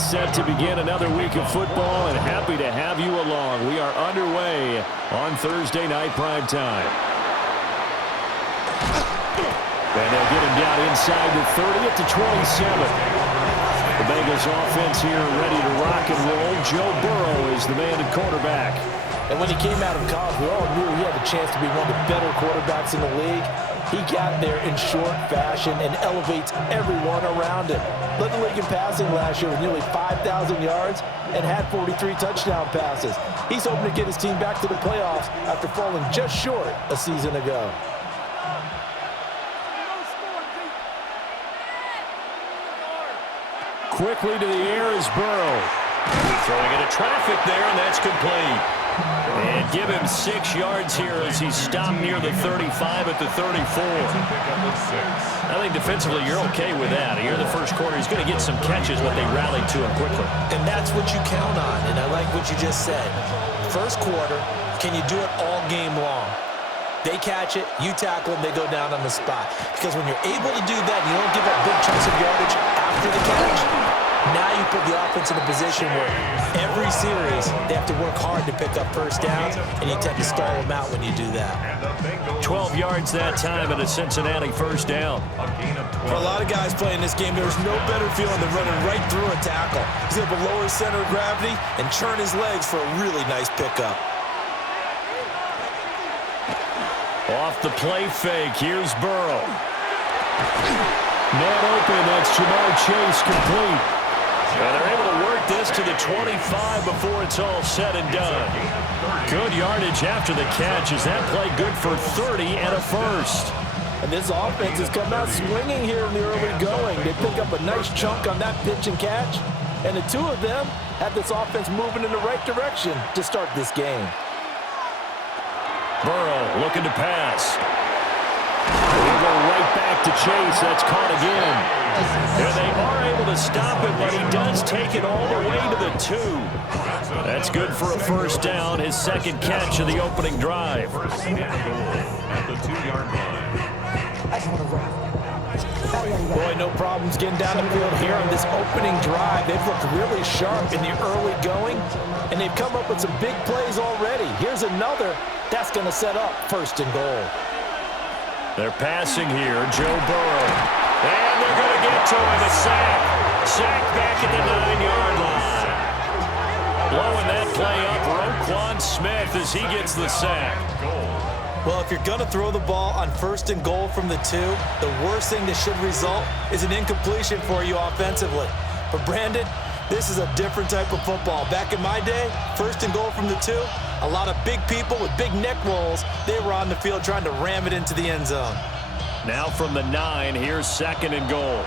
It's set to begin another week of football, and happy to have you along. We are underway on Thursday night prime time. And they'll get him down inside the 30 at the 27. The Bengals offense here ready to rock and roll. Joe Burrow is the man at quarterback. And when he came out of college, we all knew he had a chance to be one of the better quarterbacks in the league. He got there in short fashion and elevates everyone around him. Led the league in passing last year with nearly 5,000 yards and had 43 touchdown passes. He's hoping to get his team back to the playoffs after falling just short a season ago. Quickly to the air is Burrow. Throwing into traffic there, and that's complete. And give him 6 yards here as he's stopped near the 35 at the 34. I think defensively you're okay with that. Here in the first quarter, he's going to get some catches, but they rallied to him quickly. And that's what you count on, and I like what you just said. First quarter, can you do it all game long? They catch it, you tackle them, they go down on the spot. Because when you're able to do that, and you don't give up big chunks of yardage after the catch, now you put the offense in a position where every series they have to work hard to pick up first downs, and you tend to stall them out when you do that. 12 yards that time and a Cincinnati first down. For a lot of guys playing this game, there's no better feeling than running right through a tackle. He's able to lower his center of gravity and churn his legs for a really nice pickup. Off the play fake, here's Burrow. Man open, that's Jamar Chase complete. And they're able to work this to the 25 before it's all said and done. Good yardage after the catch. Is that play good for 30 and a first? And this offense has come out swinging here in the early going. They pick up a nice chunk on that pitch and catch. And the two of them have this offense moving in the right direction to start this game. Burrow looking to pass. He'll go right back to Chase. That's caught again. And they are able to stop him, but he does take it all the way to the 2. That's good for a first down, his second catch of the opening drive. At the 2-yard line. Boy, no problems getting down the field here on this opening drive. They've looked really sharp in the early going, and they've come up with some big plays already. Here's another that's going to set up first and goal. They're passing here, Joe Burrow. And they're going to get to him, a sack. Sack back at the 9-yard line. Blowing that play up, Roquan Smith as he gets the sack. Well, if you're going to throw the ball on first and goal from the 2, the worst thing that should result is an incompletion for you offensively. But Brandon, this is a different type of football. Back in my day, first and goal from the 2, a lot of big people with big neck rolls, they were on the field trying to ram it into the end zone. Now from the 9, here's second and goal.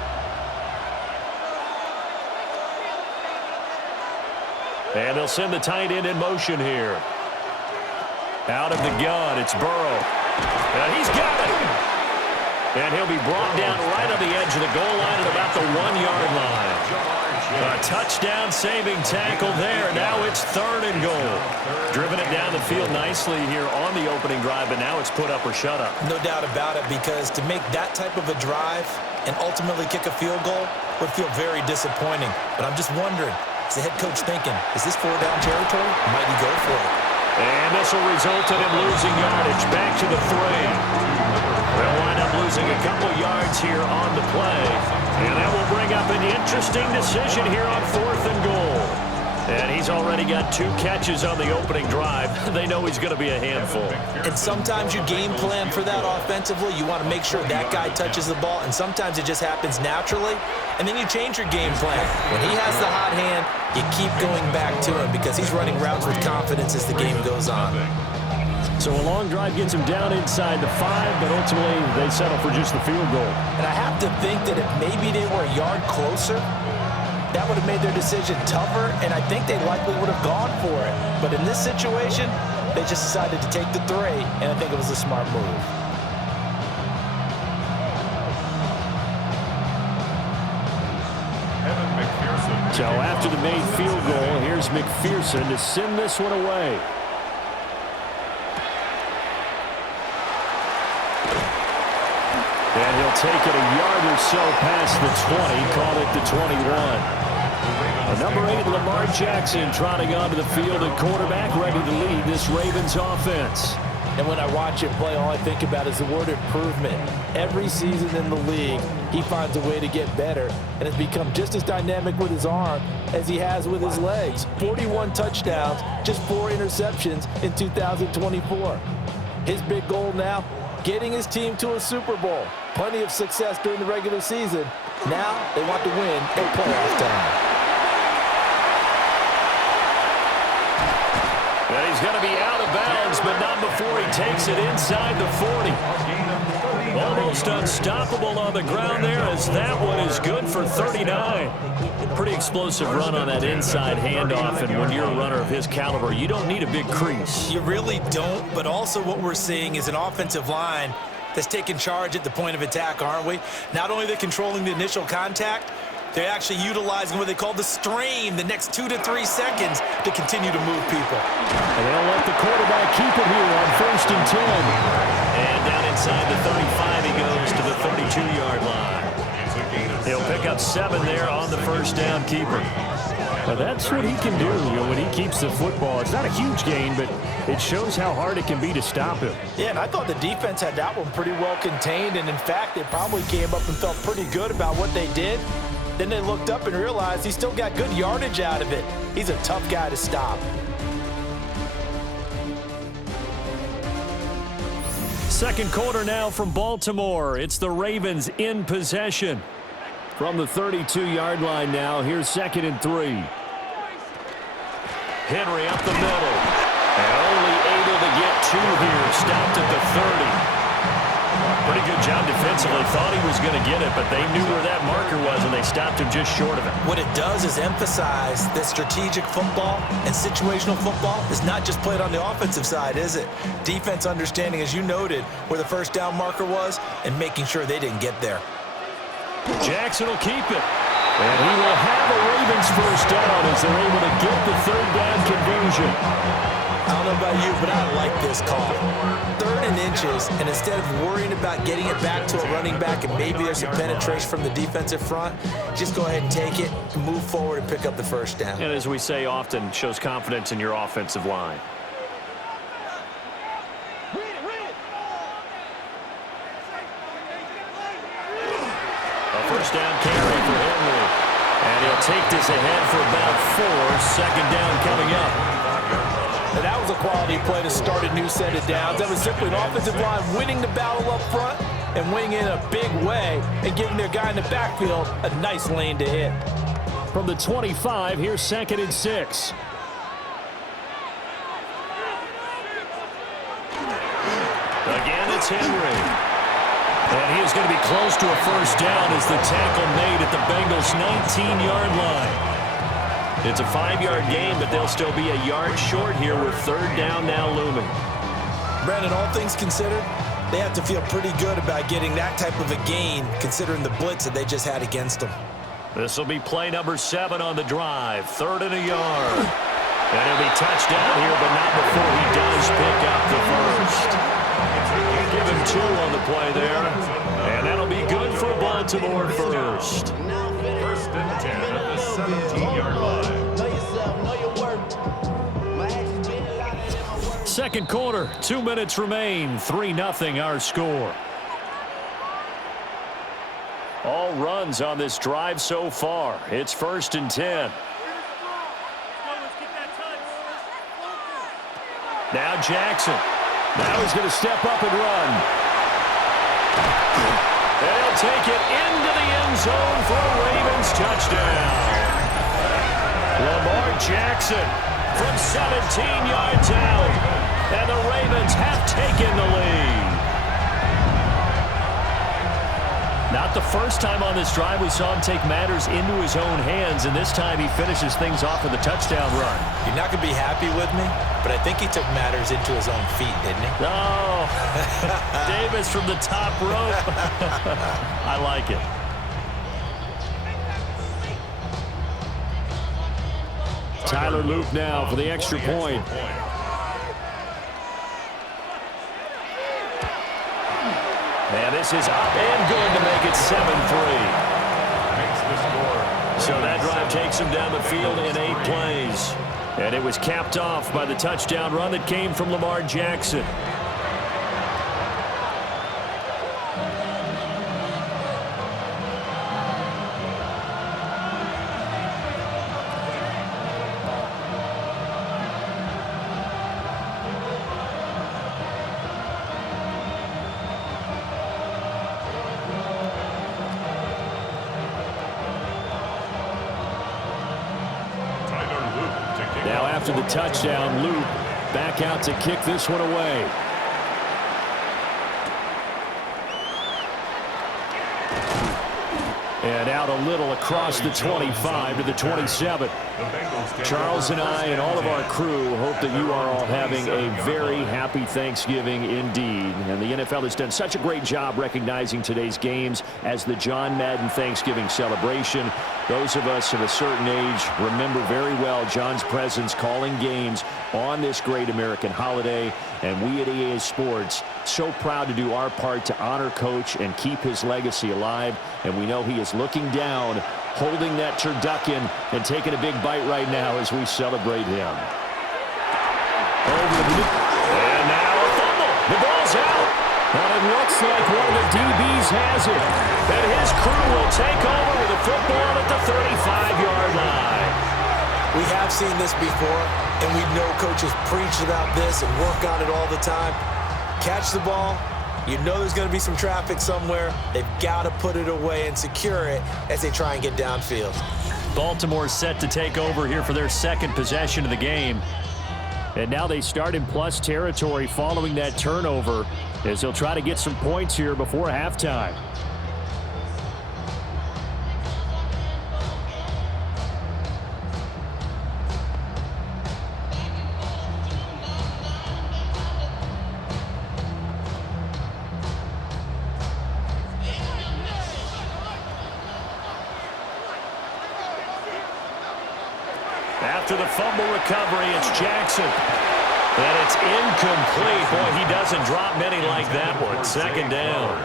And they'll send the tight end in motion here. Out of the gun, it's Burrow. And he's got it. And he'll be brought down right on the edge of the goal line at about the 1-yard line. A touchdown-saving tackle there. Now it's third and goal. Driven it down the field nicely here on the opening drive, but now it's put up or shut up. No doubt about it, because to make that type of a drive and ultimately kick a field goal would feel very disappointing. But I'm just wondering, is the head coach thinking, is this 4-down territory? Might he go for it? And this will result in him losing yardage. Back to the 3. They'll wind up losing a couple yards here on the play. And that will bring up an interesting decision here on 4th and goal. And he's already got 2 catches on the opening drive. They know he's going to be a handful. And sometimes you game plan for that offensively. You want to make sure that guy touches the ball, and sometimes it just happens naturally. And then you change your game plan. When he has the hot hand, you keep going back to him because he's running routes with confidence as the game goes on. So a long drive gets him down inside the 5, but ultimately they settle for just the field goal. And I have to think that if maybe they were a yard closer, that would have made their decision tougher, and I think they likely would have gone for it. But in this situation, they just decided to take the 3, and I think it was a smart move. So after the made field goal, here's McPherson to send this one away. And he'll take it a yard or so past the 20, call it the 21. Number 8, Lamar Jackson, trotting onto the field at quarterback, ready to lead this Ravens offense. And when I watch him play, all I think about is the word improvement. Every season in the league, he finds a way to get better and has become just as dynamic with his arm as he has with his legs. 41 touchdowns, just 4 interceptions in 2024. His big goal now, getting his team to a Super Bowl. Plenty of success during the regular season. Now they want to win at playoff time. And he's going to be out of bounds, but not before he takes it inside the 40. Almost unstoppable on the ground there, as that one is good for 39. Pretty explosive run on that inside handoff, and when you're a runner of his caliber, you don't need a big crease. You really don't, but also what we're seeing is an offensive line that's taking charge at the point of attack, aren't we? Not only are they controlling the initial contact, they're actually utilizing what they call the strain, the next 2 to 3 seconds, to continue to move people. And they'll let the quarterback keep it here on 1st and 10. And down inside the 35, he goes to the 32-yard line. He'll pick up 7 there on the first down keeper. Now that's what he can do, when he keeps the football. It's not a huge gain, but it shows how hard it can be to stop him. Yeah, and I thought the defense had that one pretty well contained, and in fact, they probably came up and felt pretty good about what they did. Then they looked up and realized he still got good yardage out of it. He's a tough guy to stop. Second quarter now from Baltimore. It's the Ravens in possession. From the 32-yard line now, here's 2nd and 3. Henry up the middle. And only able to get 2 here. Stopped at the 30. Pretty good job defensively. Thought he was going to get it, but they knew where that marker was, and they stopped him just short of it. What it does is emphasize that strategic football and situational football is not just played on the offensive side, is it? Defense understanding, as you noted, where the first down marker was and making sure they didn't get there. Jackson will keep it. And he will have a Ravens first down as they're able to get the 3rd down conversion. I don't know about you, but I like this call. 3rd and inches, and instead of worrying about getting it back to a running back and maybe there's some penetration from the defensive front, just go ahead and take it, move forward, and pick up the first down. And as we say often, shows confidence in your offensive line. A first down carry for Henry. And he'll take this ahead for about 4. 2nd down coming up. And that was a quality play to start a new set of downs. That was simply an offensive line winning the battle up front and winning in a big way and giving their guy in the backfield a nice lane to hit. From the 25, here's 2nd and 6. Again, it's Henry. And he is going to be close to a first down as the tackle made at the Bengals' 19-yard line. It's a 5-yard gain, but they'll still be a yard short here with 3rd down now looming. Brandon, all things considered, they have to feel pretty good about getting that type of a gain considering the blitz that they just had against them. This will be play number 7 on the drive. 3rd and a yard. And he'll be touchdown here, but not before he does pick up the first. Give him 2 on the play there. And that'll be good for Baltimore first. 1st and 10 at the 17-yard line. 2nd quarter, 2 minutes remain. 3-0 our score. All runs on this drive so far. It's 1st and 10. Now Jackson. Now he's going to step up and run. And he'll take it into the end zone for a Ravens touchdown. Lamar Jackson from 17 yards out. And the Ravens have taken the lead. Not the first time on this drive we saw him take matters into his own hands, and this time he finishes things off with a touchdown run. You're not going to be happy with me, but I think he took matters into his own feet, didn't he? Oh, Davis from the top rope. I like it. Tyler Loop now for the extra point. And this is up and good to make it 7-3. Makes the score So that drive takes him down the field in 8 plays. And it was capped off by the touchdown run that came from Lamar Jackson. Now after the touchdown, Luke back out to kick this one away. And out a little across the 25 to the 27. Charles and I and all of our crew hope that you are all having a very happy Thanksgiving indeed. And the NFL has done such a great job recognizing today's games as the John Madden Thanksgiving celebration. Those of us of a certain age remember very well John's presence calling games on this great American holiday. And we at EA Sports, so proud to do our part to honor Coach and keep his legacy alive. And we know he is looking down, holding that turducken, and taking a big bite right now as we celebrate him. And now a fumble. The ball's out. And it looks like one of the DBs has it. And his crew will take over with the football at the 35-yard line. We have seen this before, and we know coaches preach about this and work on it all the time. Catch the ball. You know there's going to be some traffic somewhere. They've got to put it away and secure it as they try and get downfield. Baltimore set to take over here for their second possession of the game. And now they start in plus territory following that turnover as they'll try to get some points here before halftime. After the fumble recovery, it's Jackson. And it's incomplete. Boy, he doesn't drop many like that one. Second down.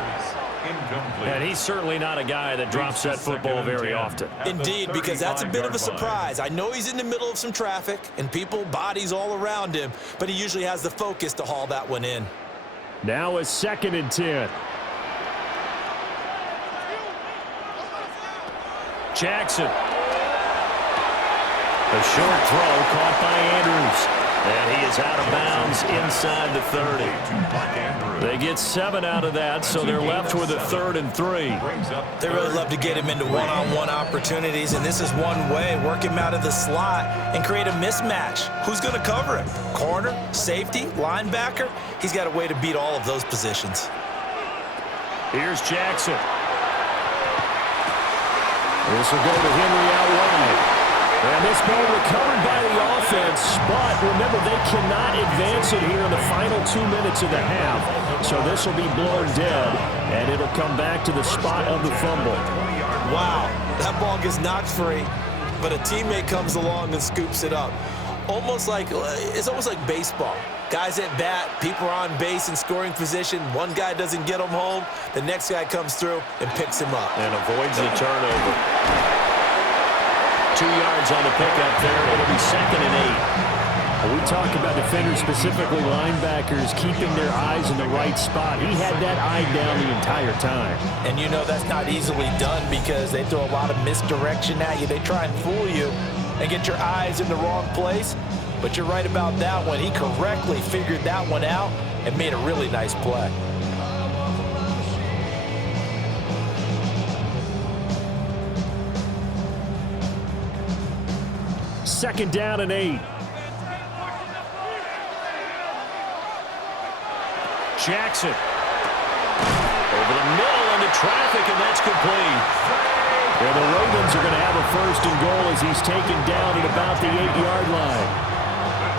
And he's certainly not a guy that drops that football very often. Indeed, because that's a bit of a surprise. I know he's in the middle of some traffic and people, bodies all around him, but he usually has the focus to haul that one in. Now a 2nd and 10. Jackson. A short throw caught by Andrews. And he is out of bounds inside the 30. They get 7 out of that, so they're left with a 3rd and 3. They really love to get him into one-on-one opportunities, and this is one way. Work him out of the slot and create a mismatch. Who's going to cover him? Corner, safety, linebacker? He's got a way to beat all of those positions. Here's Jackson. This will go to Henry out wide. And this ball recovered by the offense, but remember, they cannot advance it here in the final 2 minutes of the half. So this will be blown dead, and it'll come back to the spot of the fumble. Wow, that ball gets knocked free, but a teammate comes along and scoops it up. It's almost like baseball. Guys at bat, people are on base in scoring position. One guy doesn't get him home. The next guy comes through and picks him up. And avoids the turnover. 2 yards on the pickup there. It'll be 2nd and 8. We talk about defenders, specifically linebackers, keeping their eyes in the right spot. He had that eye down the entire time. And you know that's not easily done because they throw a lot of misdirection at you. They try and fool you and get your eyes in the wrong place. But you're right about that one. He correctly figured that one out and made a really nice play. Second down and 8. Jackson. Over the middle into traffic, and that's complete. And the Ravens are going to have a 1st and goal as he's taken down at about the 8-yard line.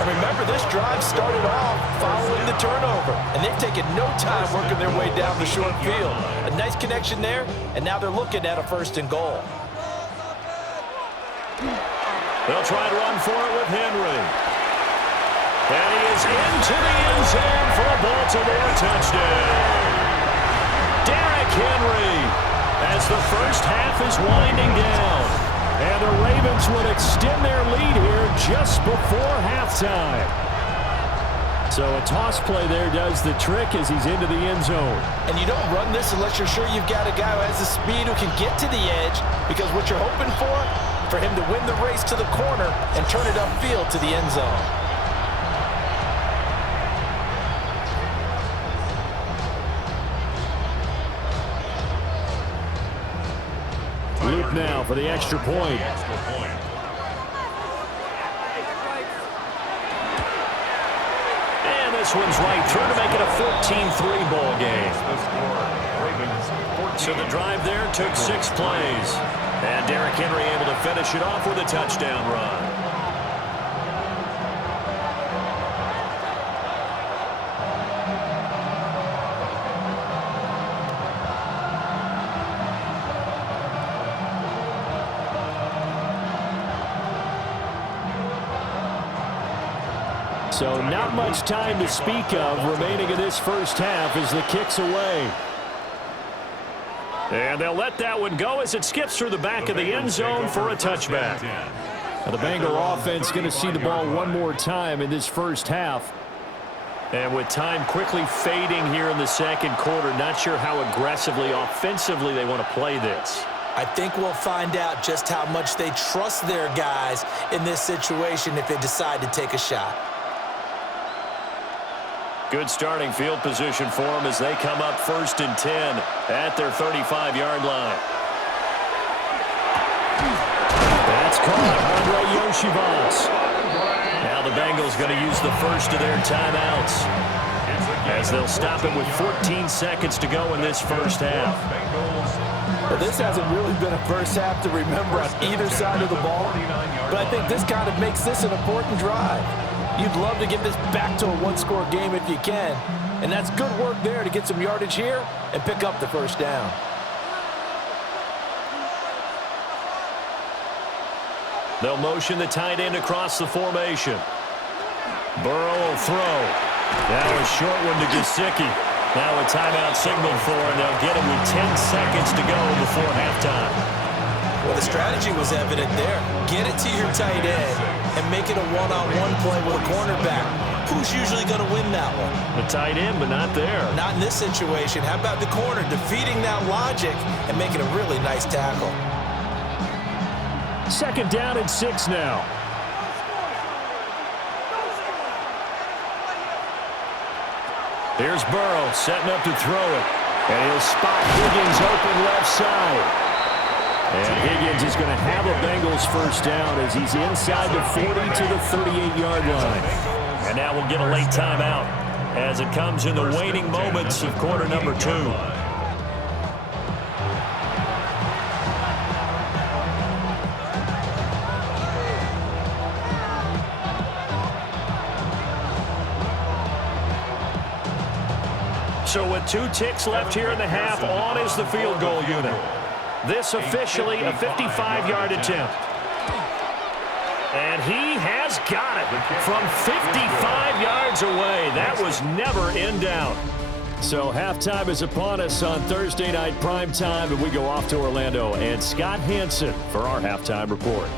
And remember, this drive started off following the turnover, and they've taken no time working their way down the short field. A nice connection there, and now they're looking at a 1st and goal. They'll try to run for it with Henry. And he is into the end zone for a Baltimore touchdown. Derrick Henry as the first half is winding down. And the Ravens would extend their lead here just before halftime. So a toss play there does the trick as he's into the end zone. And you don't run this unless you're sure you've got a guy who has the speed who can get to the edge, because what you're hoping for him to win the race to the corner and turn it upfield to the end zone. Luke now for the extra point. And this one's right through to make it a 14-3 ball game. So the drive there took 6 plays. And Derrick Henry able to finish it off with a touchdown run. So not much time to speak of remaining in this first half as the kick's away. And they'll let that one go as it skips through the back of the end zone for a touchback. Now the Bengal offense going to see the ball one more time in this first half. And with time quickly fading here in the second quarter, not sure how aggressively, offensively they want to play this. I think we'll find out just how much they trust their guys in this situation if they decide to take a shot. Good starting field position for them as they come up 1st and 10 at their 35-yard line. That's caught. Andre Yoshivas. Now the Bengals going to use the first of their timeouts as they'll stop it with 14 seconds to go in this first half. Well, this hasn't really been a first half to remember on either side of the ball, but I think this kind of makes this an important drive. You'd love to get this back to a one-score game if you can, and that's good work there to get some yardage here and pick up the first down. They'll motion the tight end across the formation. Burrow will throw. Now a short one to Gesicki. Now a timeout signaled for, and they'll get him with 10 seconds to go before halftime. Well, the strategy was evident there. Get it to your tight end and make it a one-on-one play with a cornerback. Who's usually going to win that one? The tight end, but not there. Not in this situation. How about the corner defeating that logic and making a really nice tackle? 2nd down and 6 now. Here's Burrow setting up to throw it. And he'll spot Higgins open left side. And Higgins is going to have a Bengals first down as he's inside the 40 to the 38-yard line. And now we'll get a late timeout as it comes in the waning moments of quarter number 2. So with 2 ticks left here in the half, on is the field goal unit. This officially a 55-yard attempt. And he has got it from 55 yards away. That was never in doubt. So halftime is upon us on Thursday night primetime, and we go off to Orlando. And Scott Hansen for our halftime report.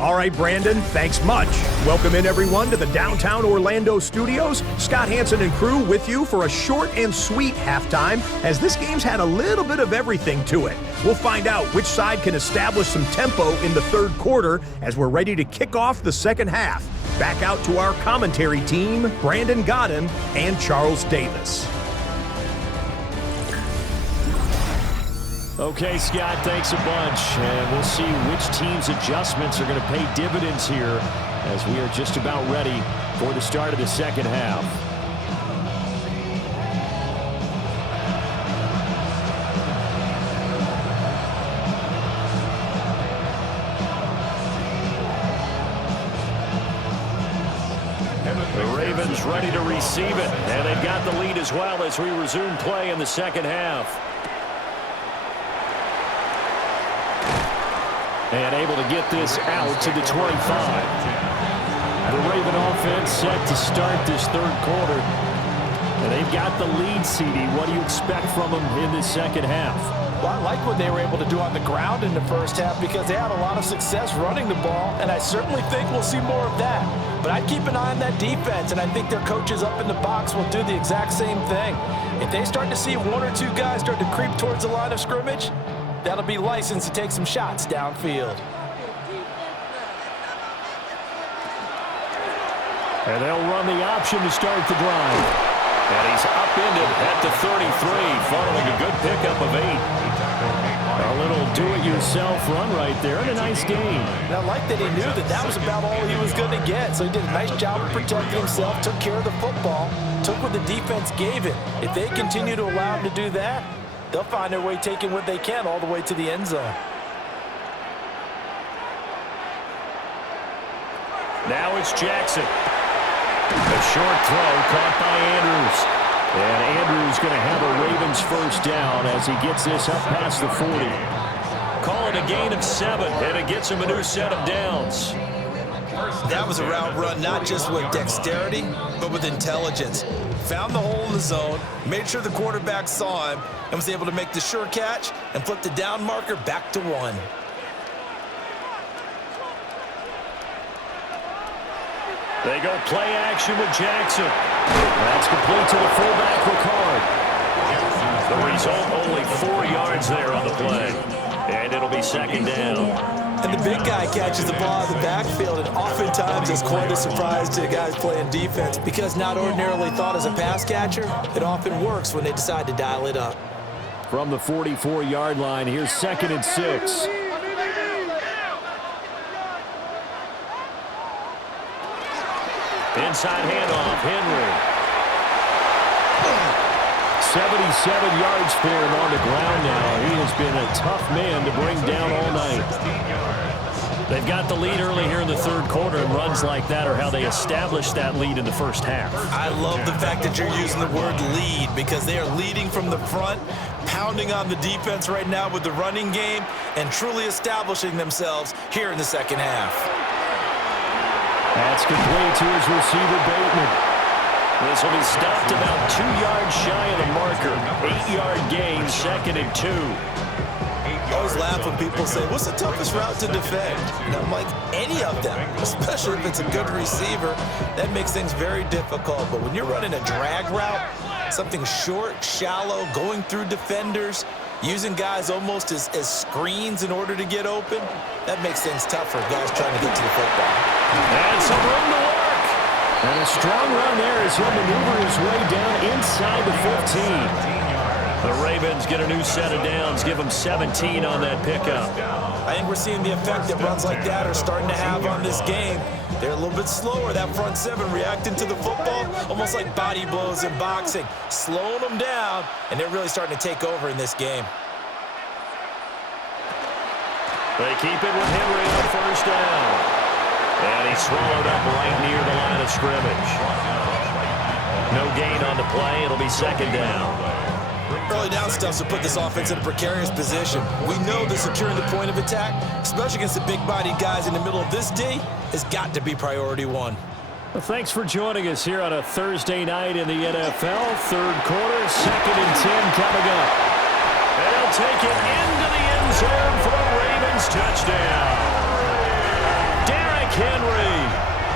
All right, Brandon, thanks much. Welcome in, everyone, to the downtown Orlando studios. Scott Hansen and crew with you for a short and sweet halftime, as this game's had a little bit of everything to it. We'll find out which side can establish some tempo in the third quarter as we're ready to kick off the second half. Back out to our commentary team, Brandon Godden and Charles Davis. Okay, Scott, thanks a bunch. And we'll see which team's adjustments are going to pay dividends here as we are just about ready for the start of the second half. The Ravens ready to receive it, and they've got the lead as well as we resume play in the second half. And able to get this out to the 25. The Raven offense set to start this third quarter. And they've got the lead, CD. What do you expect from them in this second half? Well, I like what they were able to do on the ground in the first half because they had a lot of success running the ball, and I certainly think we'll see more of that. But I'd keep an eye on that defense, and I think their coaches up in the box will do the exact same thing. If they start to see one or two guys start to creep towards the line of scrimmage, that'll be license to take some shots downfield. And they'll run the option to start the drive. And he's upended at the 33, following a good pickup of 8. A little do-it-yourself run right there, and a nice gain. And I like that he knew that that was about all he was going to get. So he did a nice job of protecting himself, took care of the football, took what the defense gave him. If they continue to allow him to do that, they'll find their way taking what they can all the way to the end zone. Now it's Jackson. A short throw caught by Andrews. And Andrews going to have a Ravens first down as he gets this up past the 40. Call it a gain of 7, and it gets him a new set of downs. That was a route run not just with dexterity, but with intelligence. Found the hole in the zone, made sure the quarterback saw him, and was able to make the sure catch and flip the down marker back to 1. They go play action with Jackson. That's complete to the fullback, Ricard. The result, only 4 yards there on the play. And it'll be second down. And the big guy catches the ball out of the backfield, and oftentimes it's quite a surprise to guys playing defense because not ordinarily thought as a pass catcher, it often works when they decide to dial it up. From the 44-yard line, here's 2nd and 6. Inside handoff, Henry. 77 yards for him on the ground now. He has been a tough man to bring down all night. They've got the lead early here in the third quarter, and runs like that are how they established that lead in the first half. I love the fact that you're using the word lead because they are leading from the front, pounding on the defense right now with the running game, and truly establishing themselves here in the second half. That's complete to his receiver, Bateman. This will be stopped about 2 yards shy of the marker. 8-yard gain, 2nd and 2. I always laugh when people say, what's the toughest route to defend? And I'm like, any of them, especially if it's a good receiver. That makes things very difficult. But when you're running a drag route, something short, shallow, going through defenders, using guys almost as screens in order to get open, that makes things tougher, guys trying to get to the football. And some room to work. And a strong run there as he'll maneuver his way down inside the 15. The Ravens get a new set of downs, give them 17 on that pickup. I think we're seeing the effect that runs like that are starting to have on this game. They're a little bit slower, that front seven reacting to the football, almost like body blows in boxing, slowing them down, and they're really starting to take over in this game. They keep it with Henry on first down. And he's swallowed up right near the line of scrimmage. No gain on the play. It'll be second down. Early down stuff to put this offense in a precarious position. We know that securing the point of attack, especially against the big-bodied guys in the middle of this D, has got to be priority 1. Well, thanks for joining us here on a Thursday night in the NFL. Third quarter, 2nd and 10 coming up. And they'll take it into the end zone for a Ravens touchdown. Derrick Henry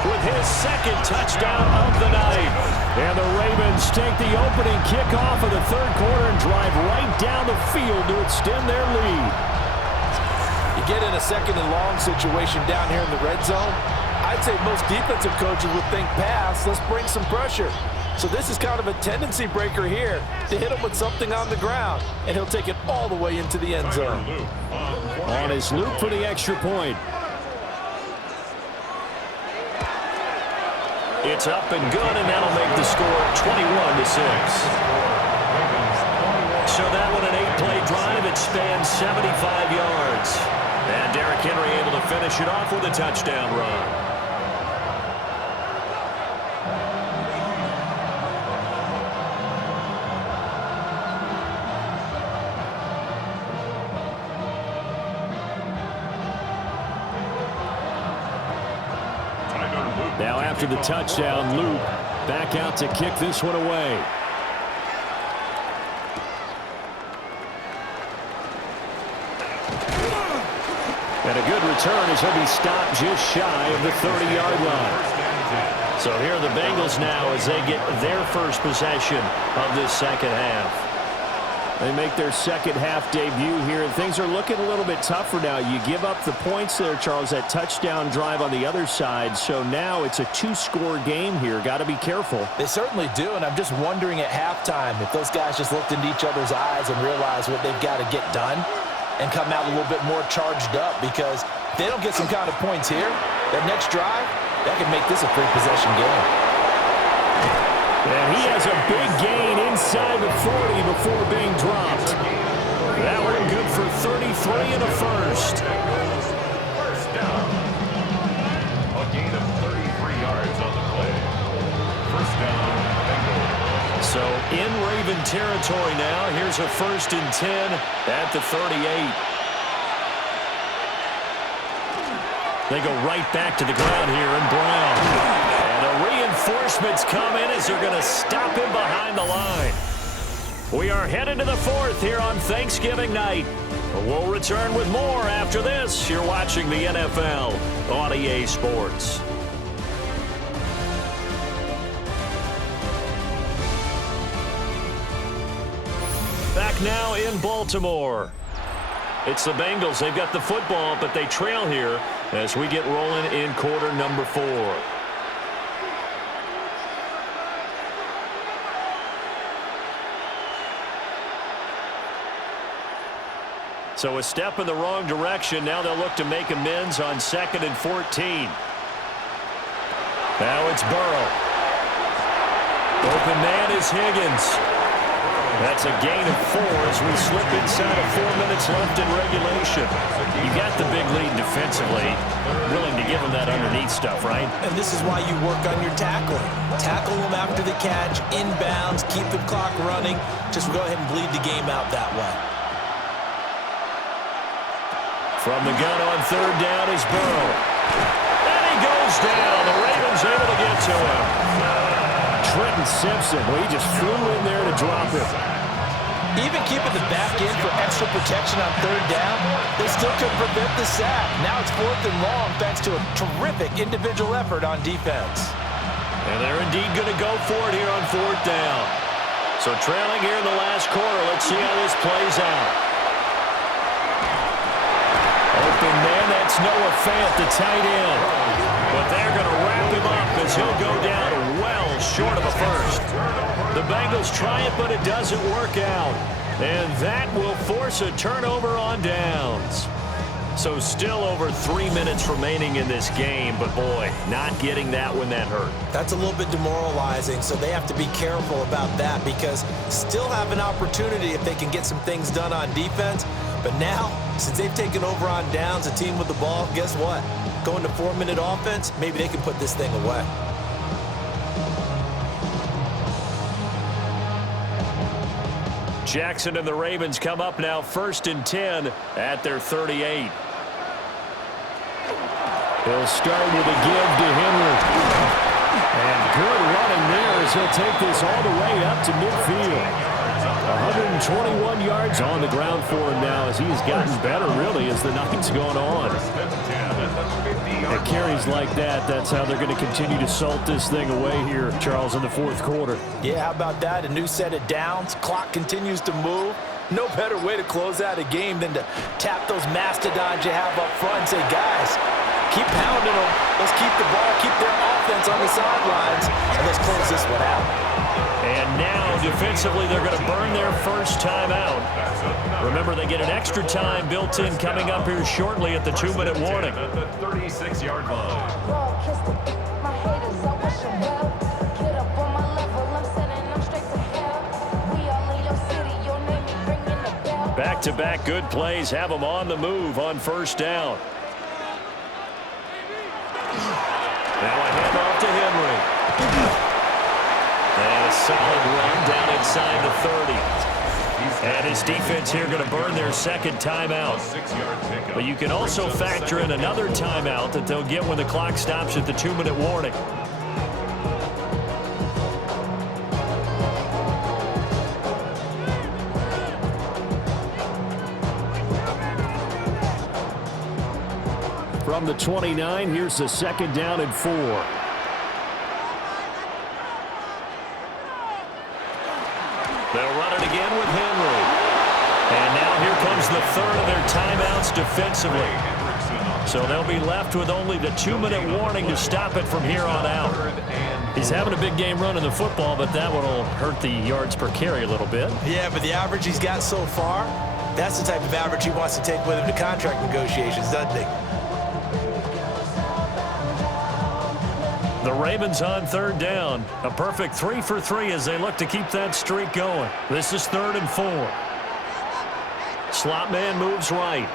with his 2nd touchdown of the night. And the Ravens take the opening kickoff of the third quarter and drive right down the field to extend their lead. You get in a 2nd and long situation down here in the red zone, I'd say most defensive coaches would think pass, let's bring some pressure. So this is kind of a tendency breaker here to hit him with something on the ground, and he'll take it all the way into the end zone. On his loop for the extra point. It's up and good, and that'll make the score 21-6. So that one, an 8-play drive. It spans 75 yards. And Derrick Henry able to finish it off with a touchdown run. Now after the touchdown, Luke back out to kick this one away. return as he'll be stopped just shy of the 30-yard line. So here are the Bengals now as they get their first possession of this second half. They make their second half debut here, and things are looking a little bit tougher now. You give up the points there, Charles, that touchdown drive on the other side. So now it's a two-score game here. Got to be careful. They certainly do, and I'm just wondering at halftime if those guys just looked into each other's eyes and realized what they've got to get done and come out a little bit more charged up, because if they don't get some kind of points here, that next drive, that could make this a three-possession game. And he has a big gain inside the 40 before being dropped. That one good for 33 and a first. First down. A gain of 33 yards on the play. First down, Bengals. So in Raven territory now. Here's a 1st and 10 at the 38. They go right back to the ground here in Brown. And the reinforcements come in as they're going to stop him behind the line. We are headed to the 4th here on Thanksgiving night. We'll return with more after this. You're watching the NFL on EA Sports. Back now in Baltimore. It's the Bengals. They've got the football, but they trail here as we get rolling in quarter number 4. So a step in the wrong direction. Now they'll look to make amends on 2nd and 14. Now it's Burrow. Open man is Higgins. That's a gain of 4 as we slip inside of 4 minutes left in regulation. You got the big lead defensively. Willing to give them that underneath stuff, right? And this is why you work on your tackling. Tackle them after the catch, inbounds, keep the clock running. Just go ahead and bleed the game out that way. From the gun on 3rd down is Burrow. And he goes down. The Ravens able to get to him. Trenton Simpson, well, he just flew in there to drop him. Even keeping the back end for extra protection on 3rd down, they still couldn't prevent the sack. Now it's 4th and long thanks to a terrific individual effort on defense. And they're indeed going to go for it here on 4th down. So trailing here in the last quarter. Let's see how this plays out. Open man, that's Noah Fant, the tight end. But they're going to wrap him up as he'll go down well short of a first. The Bengals try it, but it doesn't work out. And that will force a turnover on downs. So still over 3 minutes remaining in this game, but boy, not getting that when that hurt. That's a little bit demoralizing, so they have to be careful about that, because still have an opportunity if they can get some things done on defense. But now, since they've taken over on downs, a team with the ball, guess what? Going to 4-minute offense, maybe they can put this thing away. Jackson and the Ravens come up now 1st and 10 at their 38. He'll start with a give to Henry. And good running there as he'll take this all the way up to midfield. 121 yards on the ground for him now as he's gotten better, really, as the night's gone on. It carries like that. That's how they're going to continue to salt this thing away here, Charles, in the 4th quarter. Yeah, how about that? A new set of downs. Clock continues to move. No better way to close out a game than to tap those mastodons you have up front and say, guys, keep pounding them. Let's keep the ball, keep their offense on the sidelines, and let's close this one out. And now, defensively, they're going to burn their first time out. Remember, they get an extra time built in coming up here shortly at the 2-minute warning. At the 36-yard line. Back-to-back good plays have them on the move on 1st down. Now a handoff to Henry. And a solid run down inside the 30. And his defense here going to burn their 2nd timeout. But you can also factor in another timeout that they'll get when the clock stops at the 2-minute warning. from the 29. Here's the 2nd down and 4. They'll run it again with Henry. And now here comes the 3rd of their timeouts defensively. So they'll be left with only the 2-minute warning to stop it from here on out. He's having a big game running the football, but that one will hurt the yards per carry a little bit. Yeah, but the average he's got so far, that's the type of average he wants to take with him to contract negotiations, doesn't he? The Ravens on 3rd down. A perfect 3 for 3 as they look to keep that streak going. This is 3rd and 4. Slot man moves right.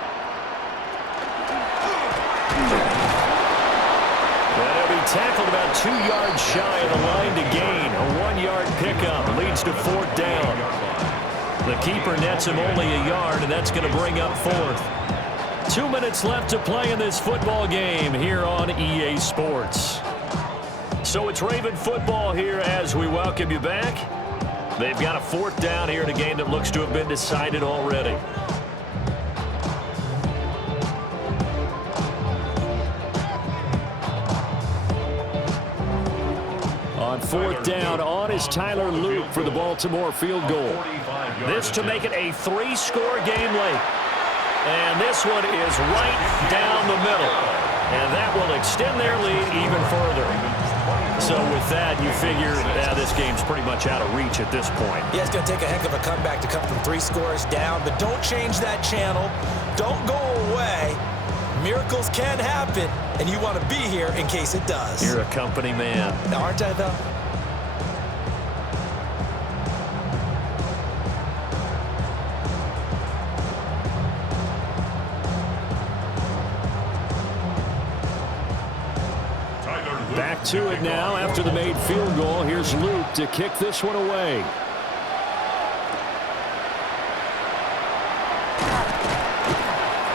And he'll be tackled about 2 yards shy of the line to gain. A 1-yard pickup leads to 4th down. The keeper nets him only a yard, and that's going to bring up 4th. 2 minutes left to play in this football game here on EA Sports. So it's Raven football here as we welcome you back. They've got a 4th down here in a game that looks to have been decided already. On 4th down, on is Tyler Luke for the Baltimore field goal. This to make it a 3-score game late. And this one is right down the middle. And that will extend their lead even further. So with that, you figure this game's pretty much out of reach at this point. Yeah, it's going to take a heck of a comeback to come from 3 scores down, but don't change that channel. Don't go away. Miracles can happen, and you want to be here in case it does. You're a company man. Now, aren't I, though? Back to it now after the made field goal. Here's Luke to kick this one away.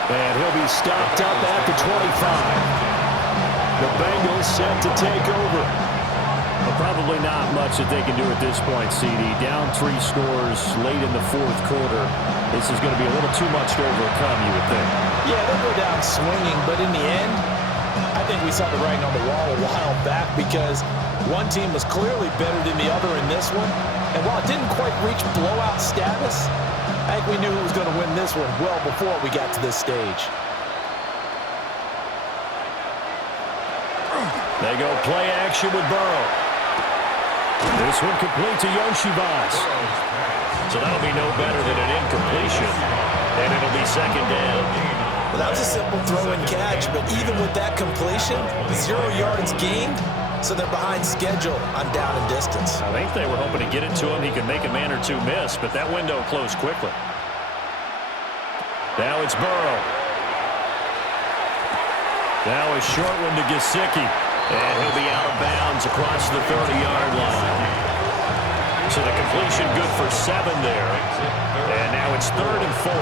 And he'll be stopped up at the 25. The Bengals set to take over. But probably not much that they can do at this point, CD. Down 3 scores late in the 4th quarter. This is going to be a little too much to overcome, you would think. Yeah, they'll go down swinging, but in the end, I think we saw the writing on the wall a while back because one team was clearly better than the other in this one. And while it didn't quite reach blowout status, I think we knew who was going to win this one well before we got to this stage. They go play action with Burrow. This one complete to Yoshibas. So that'll be no better than an incompletion. And it'll be 2nd down. Well, that was a simple throw and catch, but even with that completion, 0 yards gained, so they're behind schedule on down and distance. I think they were hoping to get it to him. He could make a man or 2 miss, but that window closed quickly. Now it's Burrow. Now a short one to Gesicki, and he'll be out of bounds across the 30-yard line. So the completion good for 7 there, and now it's 3rd and 4.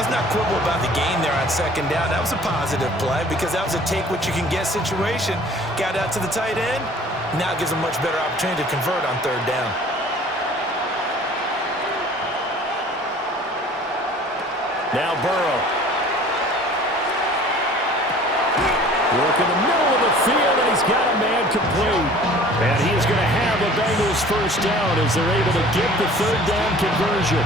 Let's not quibble about the gain there on 2nd down. That was a positive play because that was a take-what-you-can-get situation. Got out to the tight end. Now gives them much better opportunity to convert on 3rd down. Now Burrow. Working the middle of the field, and he's got a man complete. And he is going to have a Bengals 1st down as they're able to get the 3rd down conversion.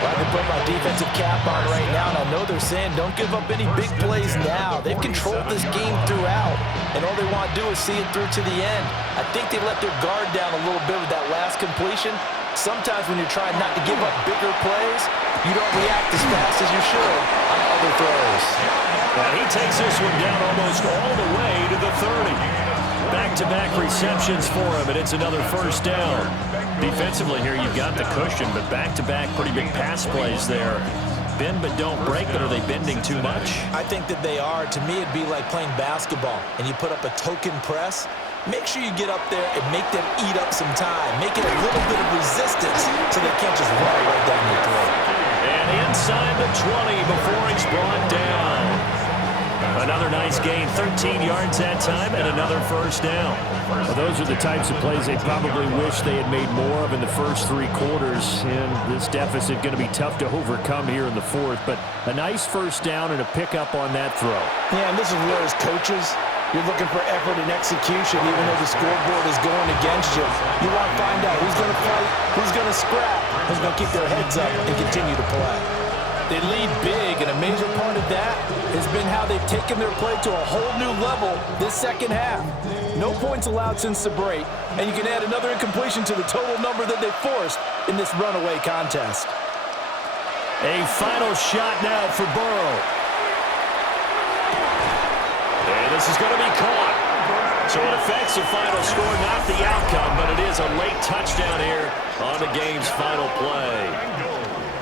Well, I can put my defensive cap on right now, and I know they're saying don't give up any big plays now. They've controlled this game throughout, and all they want to do is see it through to the end. I think they let their guard down a little bit with that last completion. Sometimes when you're trying not to give up bigger plays, you don't react as fast as you should on other throws. And he takes this one down almost all the way to the 30. Back-to-back receptions for him, and it's another 1st down. Defensively here, you've got the cushion, but back-to-back pretty big pass plays there. Bend but don't break, but are they bending too much? I think that they are. To me, it'd be like playing basketball, and you put up a token press. Make sure you get up there and make them eat up some time. Make it a little bit of resistance so they can't just run it right down your throat. And inside the 20 before it's brought down. Another nice gain, 13 yards that time, and another first down. Well, those are the types of plays they probably wish they had made more of in the first 3 quarters, and this deficit going to be tough to overcome here in the fourth, but a nice first down and a pickup on that throw. Yeah, and this is where as coaches, you're looking for effort and execution, even though the scoreboard is going against you. You want to find out who's going to fight, who's going to scrap, who's going to keep their heads up and continue to play. They lead big, and a major part of that has been how they've taken their play to a whole new level this second half. No points allowed since the break, and you can add another incompletion to the total number that they forced in this runaway contest. A final shot now for Burrow. And this is going to be caught. So it affects the final score, not the outcome, but it is a late touchdown here on the game's final play.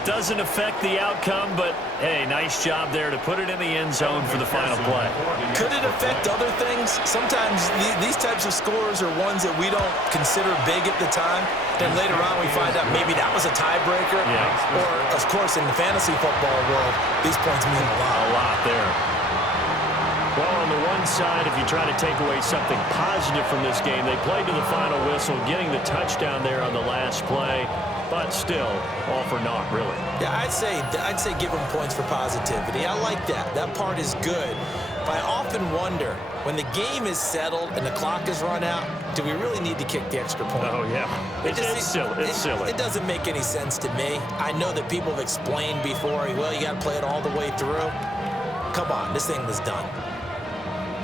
Doesn't affect the outcome, but, hey, nice job there to put it in the end zone for the final play. Could it affect other things? Sometimes these types of scores are ones that we don't consider big at the time. Then later on we find out maybe that was a tiebreaker. Yeah. Or, of course, in the fantasy football world, these points mean a lot. A lot there. Well, on the one side, if you try to take away something positive from this game, they played to the final whistle, getting the touchdown there on the last play, but still, all for naught, really. Yeah, I'd say give them points for positivity. I like that. That part is good. But I often wonder, when the game is settled and the clock is run out, do we really need to kick the extra point? Oh, yeah. It's silly. It's silly. It doesn't make any sense to me. I know that people have explained before, well, you got to play it all the way through. Come on, this thing was done.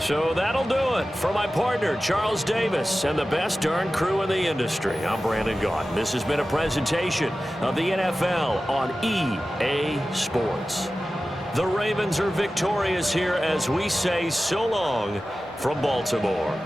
So that'll do it for my partner, Charles Davis, and the best darn crew in the industry. I'm Brandon Gaudin. This has been a presentation of the NFL on EA Sports. The Ravens are victorious here as we say so long from Baltimore.